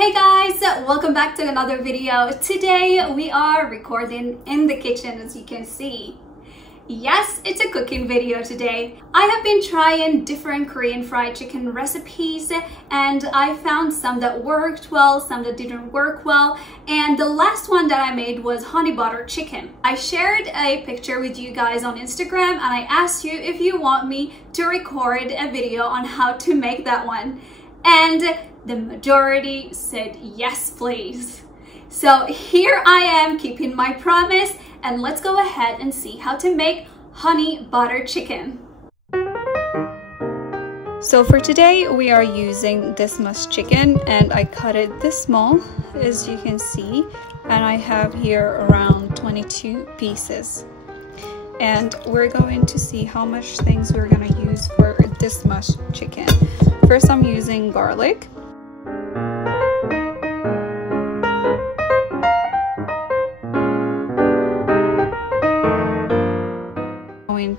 Hey guys, welcome back to another video. Today we are recording in the kitchen, as you can see. Yes, it's a cooking video today. I have been trying different Korean fried chicken recipes and I found some that worked well, some that didn't work well, and the last one that I made was honey butter chicken. I shared a picture with you guys on Instagram and I asked you if you want me to record a video on how to make that one, and the majority said yes please. So here I am keeping my promise, and let's go ahead and see how to make honey butter chicken. So for today we are using this much chicken and I cut it this small, as you can see, and I have here around 22 pieces. And we're going to see how much things we're going to use for this much chicken. First I'm using garlic.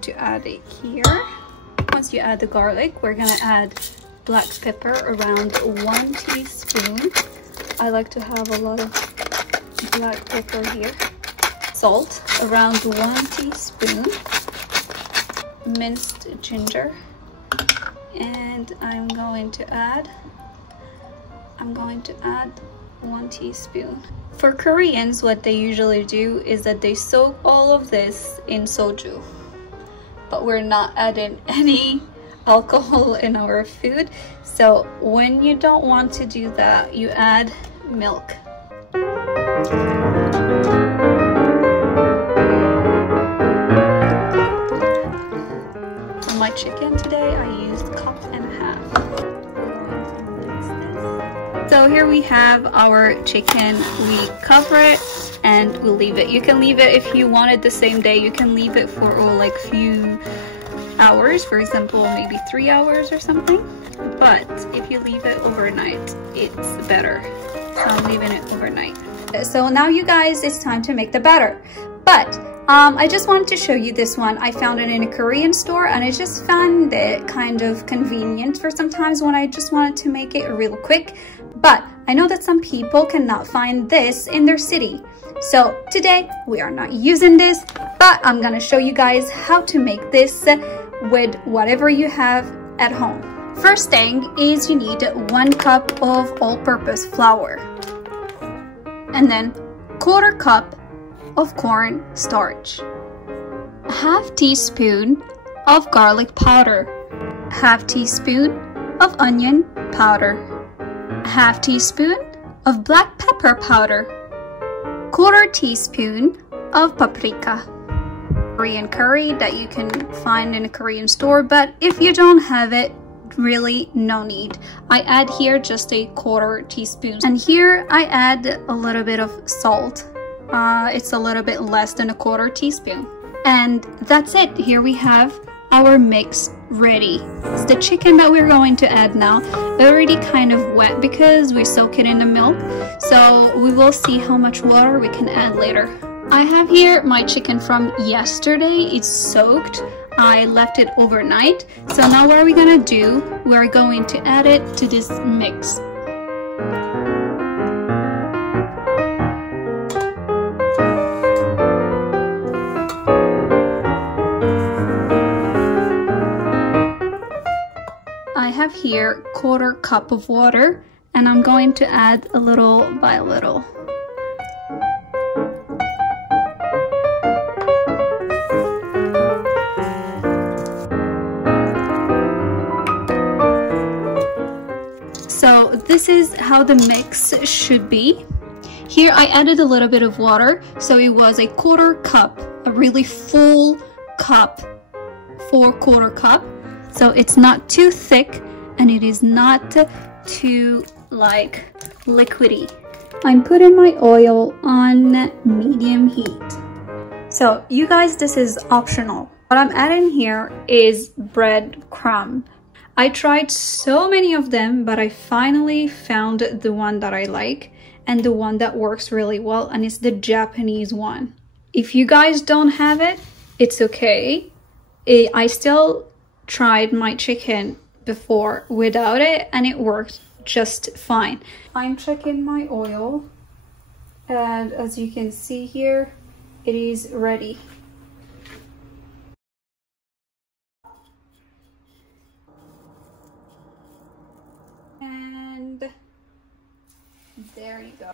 To add it here. Once you add the garlic, we're gonna add black pepper around 1 teaspoon. I like to have a lot of black pepper here. Salt around 1 teaspoon. Minced ginger, and I'm going to add 1 teaspoon. For Koreans, what they usually do is that they soak all of this in soju. But we're not adding any alcohol in our food. So when you don't want to do that, you add milk. For my chicken today, I used 1.5 cups. So here we have our chicken. We cover it and we'll leave it. You can leave it if you want it the same day. You can leave it for like few hours, for example maybe 3 hours or something, but if you leave it overnight it's better. So I'm leaving it overnight. So now you guys, it's time to make the batter, but I just wanted to show you this one. I found it in a Korean store and I just found it kind of convenient for sometimes when I just wanted to make it real quick, but I know that some people cannot find this in their city. So today we are not using this, but I'm gonna show you guys how to make this with whatever you have at home. First thing is you need 1 cup of all-purpose flour, and then 1/4 cup of corn starch, 1/2 teaspoon of garlic powder, 1/2 teaspoon of onion powder, 1/2 teaspoon of black pepper powder, 1/4 teaspoon of paprika. Korean curry that you can find in a Korean store, but if you don't have it, really no need. I add here just a 1/4 teaspoon, and here I add a little bit of salt. It's a little bit less than a 1/4 teaspoon, and that's it. Here we have our mix ready. It's the chicken that we're going to add now, already kind of wet because we soak it in the milk, so we will see how much water we can add later. I have here my chicken from yesterday. It's soaked. I left it overnight. So now what are we gonna do? We're going to add it to this mix. I have here 1/4 cup of water, and I'm going to add a little by a little. So this is how the mix should be. Here I added a little bit of water, so it was a 1/4 cup, a really full cup for 1/4 cup. So it's not too thick and it is not too like liquidy. I'm putting my oil on medium heat. So you guys, this is optional. What I'm adding here is breadcrumb. I tried so many of them, but I finally found the one that I like and the one that works really well, and it's the Japanese one. If you guys don't have it, it's okay. I still tried my chicken before without it and it worked just fine. I'm checking my oil, and as you can see here, it is ready. And there you go.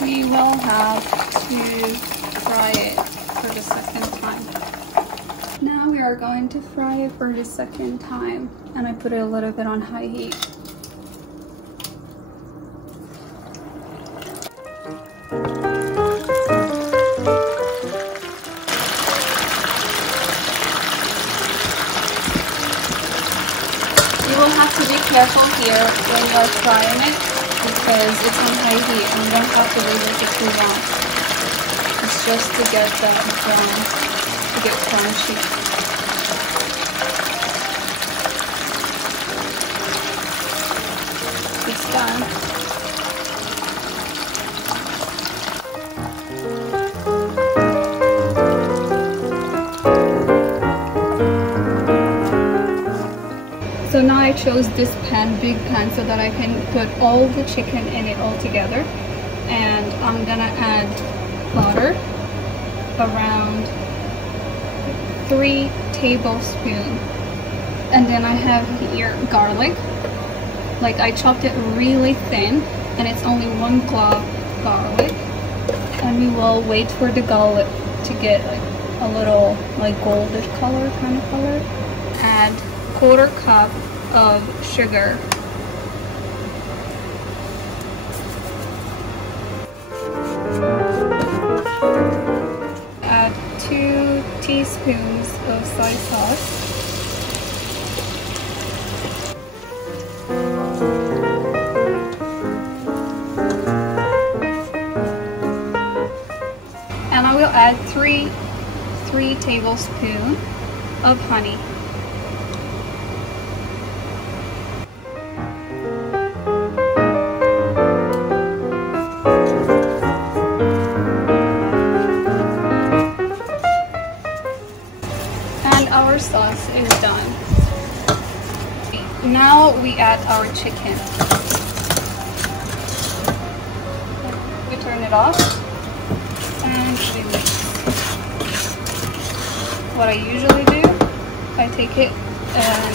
We will have to fry it for the second time. Now we are going to fry it for the second time, and I put it a little bit on high heat. You will have to be careful here when you are frying it, because it's on high heat and you don't have to leave it for too long. It's just to get that brown, to get crunchy. It's done. So now I chose this pan, big pan, so that I can put all the chicken in it all together. And I'm gonna add butter, around 3 tablespoons. And then I have here garlic. Like, I chopped it really thin, and it's only 1 clove garlic. And we will wait for the garlic to get like a little like goldish color, kind of color. Add 1/4 cup of sugar. Add 2 teaspoons of soy sauce. And I will add 3 tablespoons of honey. Our sauce is done. Now we add our chicken. We turn it off and we mix. What I usually do, I take it and